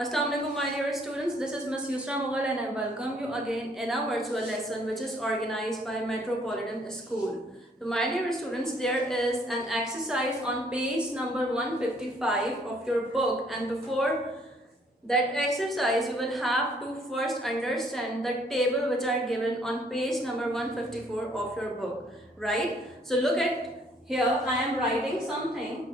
Assalamu alaikum, my dear students. This is Miss Yusra Mughal and I welcome you again in our virtual lesson which is organized by Metropolitan School. So my dear students, there is an exercise on page number 155 of your book, and before that exercise you will have to first understand the table which are given on page number 154 of your book, right? So look at here, I am writing something.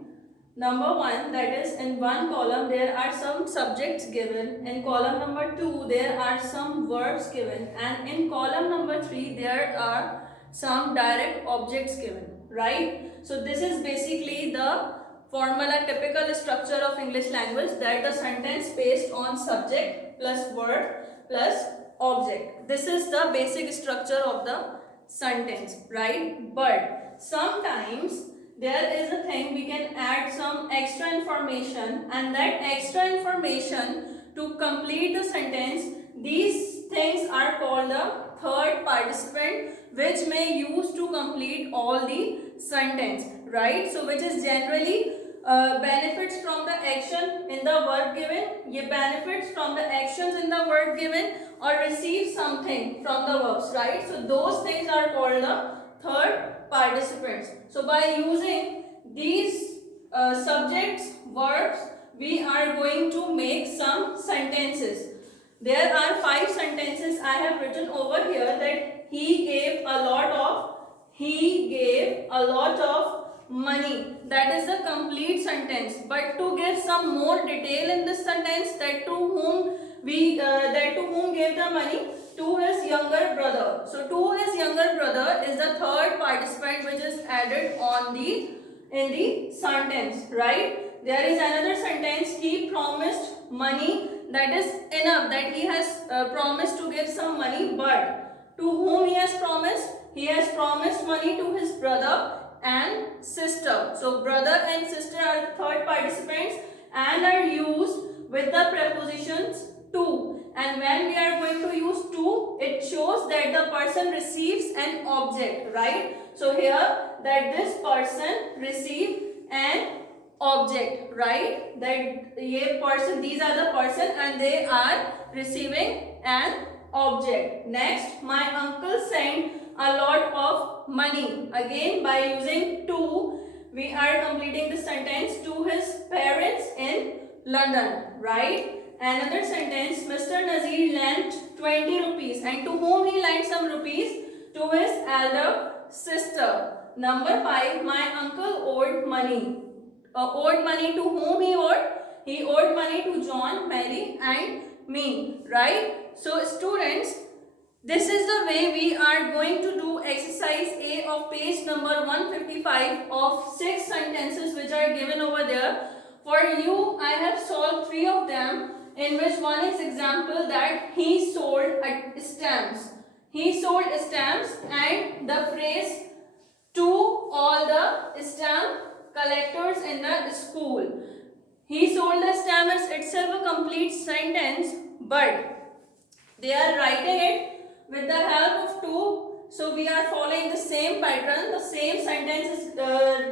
Number 1, that is in one column there are some subjects given, in column number 2 there are some verbs given, and in column number 3 there are some direct objects given, right? So this is basically the formula, typical structure of English language, that the sentence based on subject plus verb plus object. This is the basic structure of the sentence, right? But sometimes there is a thing we can add some extra information, and that extra information to complete the sentence, these things are called the third participant, which may use to complete all the sentence, right? So which is generally benefits from the action in the verb given, ye benefits from the actions in the verb given, or receive something from the verbs, right? So those things are called the third participants. So by using these subjects, verbs, we are going to make some sentences. There are 5 sentences I have written over here, that he gave a lot of money. That is the complete sentence. But to give some more detail in this sentence, that to whom gave the money, to his younger brother. So to his younger brother is the third participant which is added in the sentence, right? There is another sentence, he promised money. That is enough, that he has promised to give some money, but to whom he has promised? He has promised money to his brother and sister. So brother and sister are the third participants and are used with the prepositions to. And when we are going to use to, it shows that the person receives an object, right? So here, that this person received an object, right? That ye person, these are the person and they are receiving an object. Next, my uncle sent a lot of money. Again, by using to, we are completing the sentence, to his parents in London, right? Another sentence, Mr. Nazir lent 20 rupees. And to whom he lent some rupees? To his elder sister. Number 5, my uncle owed money. Owed money to whom he owed? He owed money to John, Mary and me, right? So students, this is the way we are going to do exercise A of page number 155 of 6 sentences which are given over there. For you, I have solved 3 of them, in which one is example that he sold stamps. He sold stamps, and the phrase to all the stamp collectors in the school. He sold the stamp is itself a complete sentence, but they are writing it with the help of to. So we are following the same pattern. The same sentence is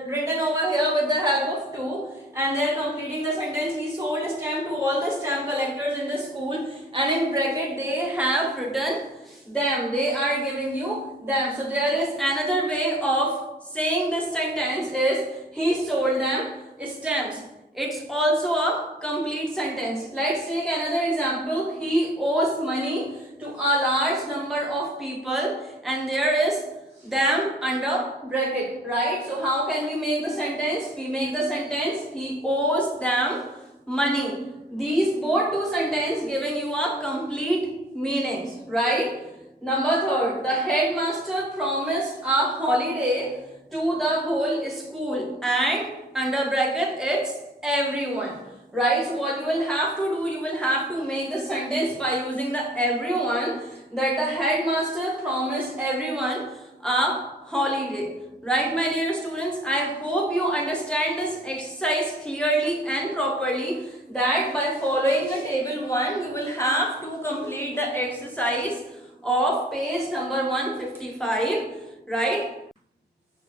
written over here with the help of to, and they are completing the sentence. He sold a stamp to all the stamp collectors in the school, and in bracket they have written them. They are giving you them. So there is another way of saying this sentence is he sold them stamps. It's also a complete sentence. Let's take another example. He owes money to a large number of people, and there is them under bracket, right? So how can we make the sentence? We make the sentence he owes them money. These both two sentences giving you a complete meanings, right? Number 3, the headmaster promised a holiday to the whole school, and under bracket it's everyone, right? So what you will have to do, you will have to make the sentence by using the everyone, that the headmaster promised everyone a holiday, right, my dear students? I hope you understand this exercise clearly and properly, that by following the table 1 you will have to complete the exercise of page number 155, right?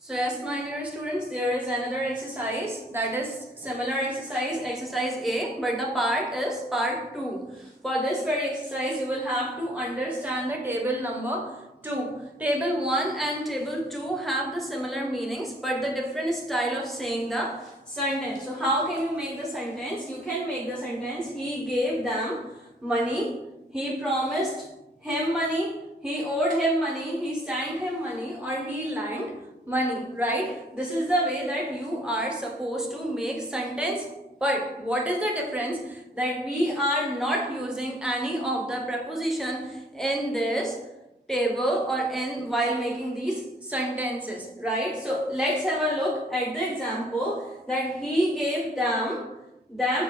So yes, my dear students, there is another exercise that is similar exercise, exercise A, but the part is part 2. For this very exercise, you will have to understand the table number 2. Table 1 and table 2 have the similar meanings, but the different style of saying the sentence. So how can you make the sentence? You can make the sentence, he gave them money, he promised him money, he owed him money, he sent him money, or he lent money, right? This is the way that you are supposed to make sentence. But what is the difference? That we are not using any of the preposition in this table or in while making these sentences, right? So let's have a look at the example that he gave them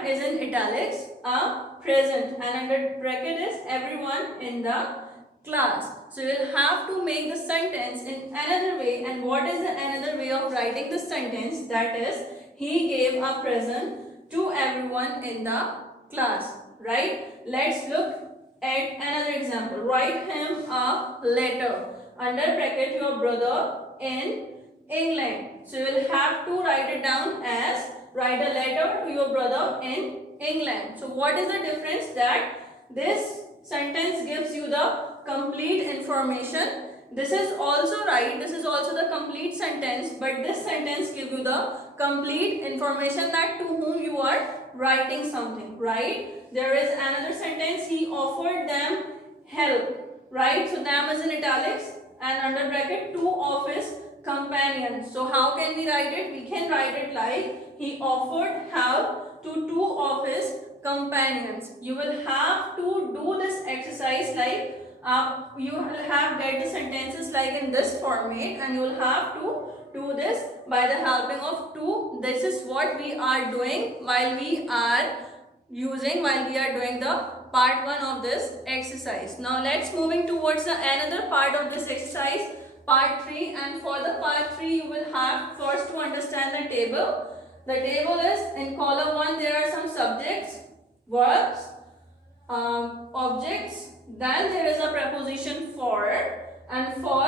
is in italics, a present, and under bracket is everyone in the class. So you will have to make the sentence in another way. And what is the another way of writing the sentence? That is, he gave a present to everyone in the class, right? Let's look at another example. Write him a letter. Under bracket, your brother in England. So you will have to write it down as write a letter to your brother in England. So what is the difference? That this sentence gives you the complete information. This is also right, this is also the complete sentence, but this sentence gives you the complete information that to whom you are writing something, right? There is another sentence, he offered them help, right? So them is in italics and under bracket two of his companions. So how can we write it? We can write it like he offered help to two of his companions. You will have to do this exercise like you will have get the sentences like in this format, and you will have to do this by the helping of two. This is what we are doing while we are doing the part 1 of this exercise. Now let's moving towards the another part of this exercise, part 3, and for the part 3 you will have first to understand the table. The table is in column 1 there are some subjects, verbs, objects, then there is a preposition for, and for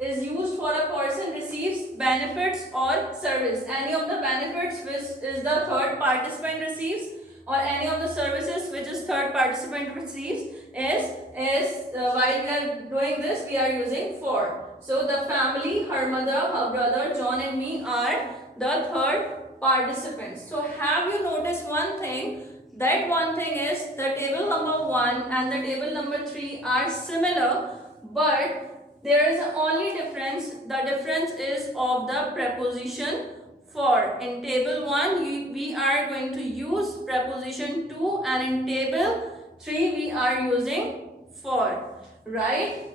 is used for a person receives benefits or service. Any of the benefits which is the third participant receives, or any of the services which is third participant receives is while we are doing this we are using for. So the family, her mother, her brother, John and me are the third participants. So have you noticed one thing? That one thing is the table number 1 and the table number 3 are similar, but there is only difference. The difference is of the preposition for. In table 1 we are going to use preposition to, and in table 3 we are using for, right?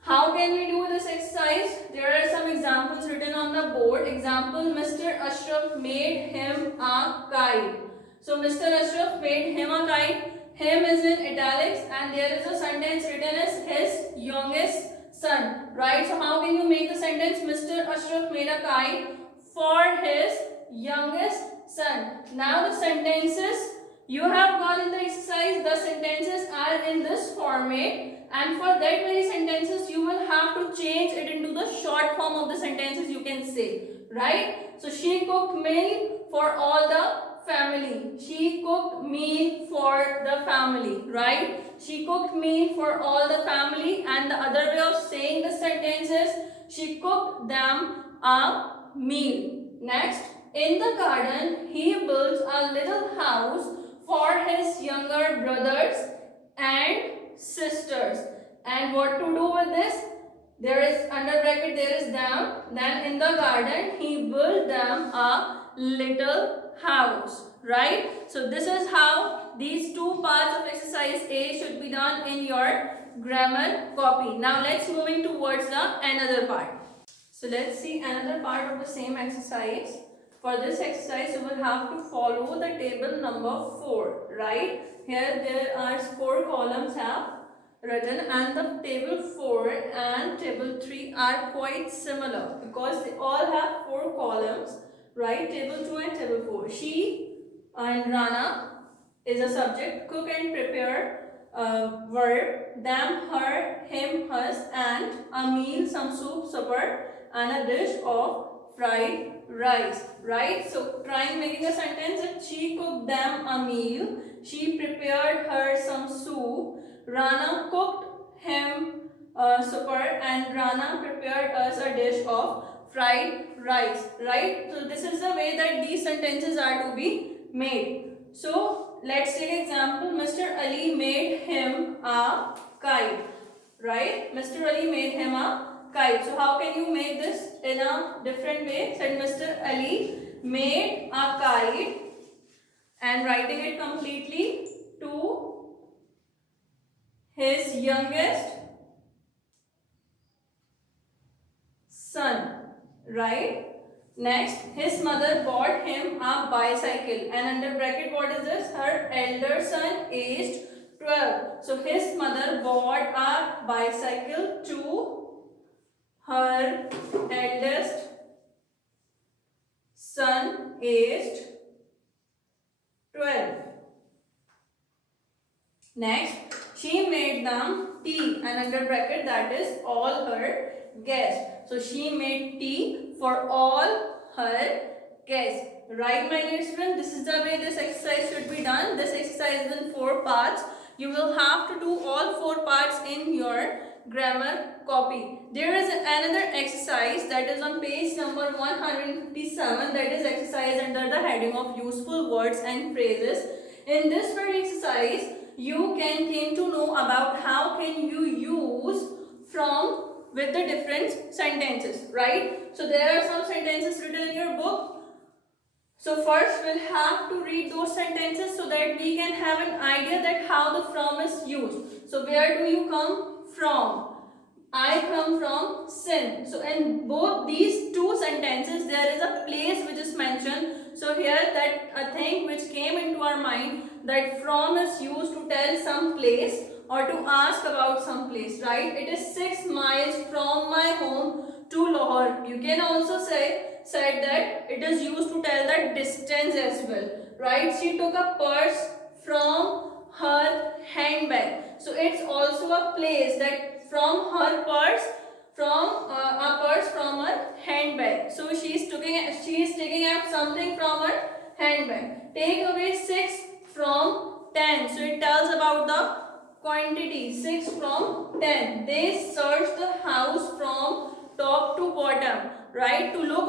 How can we do this exercise? There are some examples written on the board. Example, Mr. Ashraf made him a kite. So Mr. Ashraf made him a kite. Him is in italics and there is a sentence written as his youngest son, right? So how can you make the sentence? Mr. Ashraf made a kite for his youngest son. Now the sentences you have got in the exercise, the sentences are in this format, and for that very sentences you will have to change it into the short form of the sentences you can say, right? So she cooked meal for all the family. She cooked meal for the family, right? She cooked meal for all the family, and the other way of saying the sentences, she cooked them a meal. Next, in the garden, he built a little house for his younger brothers and sisters. And what to do with this? There is under bracket there is them. Then in the garden, he built them a little house, right? So this is how these two parts of exercise A should be done in your grammar copy. Now let's moving towards the another part. So let's see another part of the same exercise. For this exercise you will have to follow the table number 4, right? Here there are 4 columns have written, and the table 4 and table 3 are quite similar because they all have 4 columns, right? Table 2 and table 4. She and Rana is a subject, cook and prepare verb, them, her, him, hers, and a meal, some soup, supper, and a dish of fried rice, right? So trying making a sentence that she cooked them a meal, she prepared her some soup, Rana cooked him supper, and Rana prepared us a dish of fried rice, right? So this is the way that these sentences are to be made. So let's take example. Mr. Ali made him a kite, right? Mr. Ali made him a kite. So how can you make this in a different way? Said Mr. Ali made a kite, and writing it completely, to his youngest son, right? Next, his mother bought him a bicycle, and under bracket what is this? Her elder son aged 12. So his mother bought a bicycle to her eldest son aged 12. Next, she made them tea, and under bracket that is all her guests. So she made tea for all her guests. Right, my dear students, this is the way this exercise should be done. This exercise is in 4 parts. You will have to do all 4 parts in your grammar copy. There is another exercise that is on page number 157, that is exercise under the heading of useful words and phrases. In this very exercise, you came to know about how can you use from with the different sentences, right? So there are some sentences written in your book. So first we'll have to read those sentences so that we can have an idea that how the from is used. So where do you come from? I come from Sindh. So in both these two sentences there is a place which is mentioned. So here that a thing which came into our mind, that from is used to tell some place or to ask about some place, right? It is 6 miles from my home to Lahore. You can also said that it is used to tell that distance as well, right? She took a purse from her handbag. So it's also a place that from her purse, from a purse from her handbag. So she is taking out something from her handbag. Take away 6 from 10. So it tells about the quantity. 6 from 10. They searched the house from top to bottom, right? To look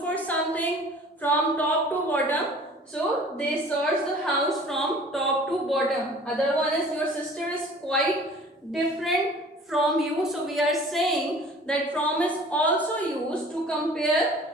for something from top to bottom. So they searched the house from top to bottom. Other one is your sister is quite different from you. So we are saying that from is also used to compare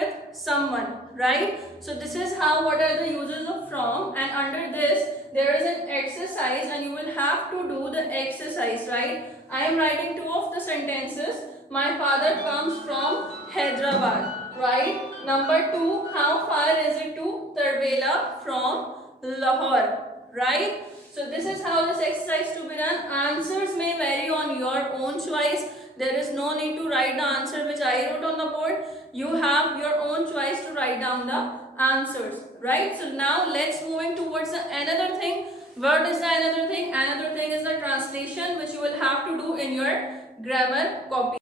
with someone, right? So this is how what are the uses of from, and under this there is an exercise and you will have to do the exercise, right? I am writing 2 of the sentences. My father comes from Hyderabad, right? Number 2, how far is it to Tarbela from Lahore, right? So this is how this exercise to be done. Answers may vary on your own choice. There is no need to write the answer which I wrote on the board. You have your own choice to write down the answers, right? So now let's moving towards another thing. What is the another thing? Another thing is the translation which you will have to do in your grammar copy.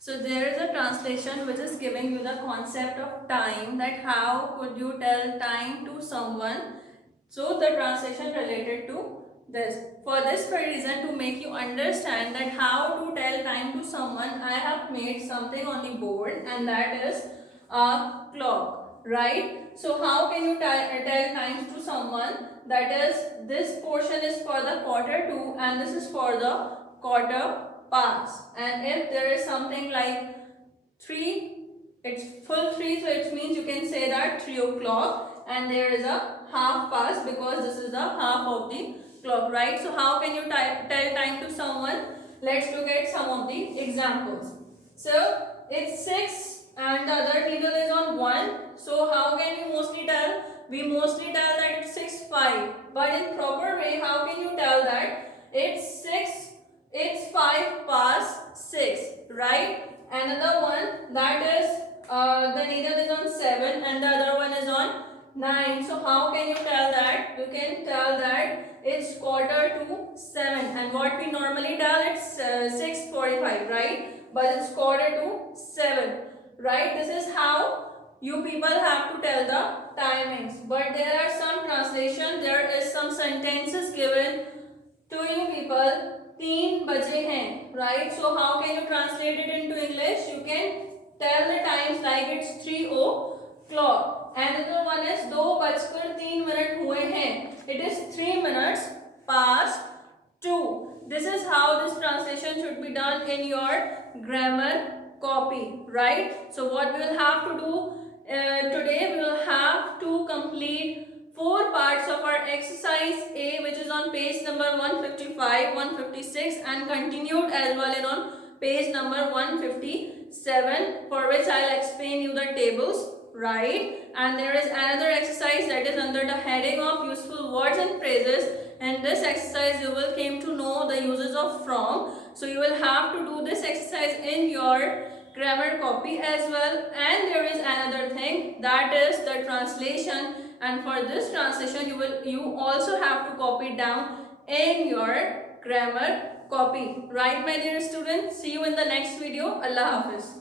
So there is a translation which is giving you the concept of time, that how could you tell time to someone. So the translation related to this. For this very reason, to make you understand that how to tell time to someone, I have made something on the board, and that is a clock, right? So how can you tell time to someone? That is, this portion is for the quarter to and this is for the quarter past. And if there is something like 3, it's full 3, so it means you can say that 3 o'clock, and there is a half past because this is the half of the clock, right? So how can you tell time to someone? Let's look at some of the examples. So it's 6 and the other needle is on 1. So how can you mostly tell? We mostly tell that it's 6:05. But in proper way, how can you tell that it's 5 past 6, right? Another one, that is the needle is on 7 and the other one is on 9. So how can you tell that? You can tell that it's quarter to 7. And what we normally tell, it's 6:45, right? But it's quarter to 7, right? This is how you people have to tell the timings. But there are some translation, there is some sentences given to you people. 3 baje hain, right? So how can you translate it into English? You can tell the times like it's 3 o'clock. Another one is 2:03 हुए हैं. It is 3 minutes past 2. This is how this translation should be done in your grammar copy, right? So what we will have to do today, we will have to complete 4 parts of our exercise A, which is on page number 155, 156 and continued as well in on page number 157, for which I'll explain you the tables, right? And there is another exercise that is under the heading of useful words and phrases. In this exercise you will came to know the uses of from. So you will have to do this exercise in your grammar copy as well. And there is another thing, that is the translation, and for this translation you also have to copy it down in your grammar copy, right my dear students? See you in the next video. Allah Hafiz.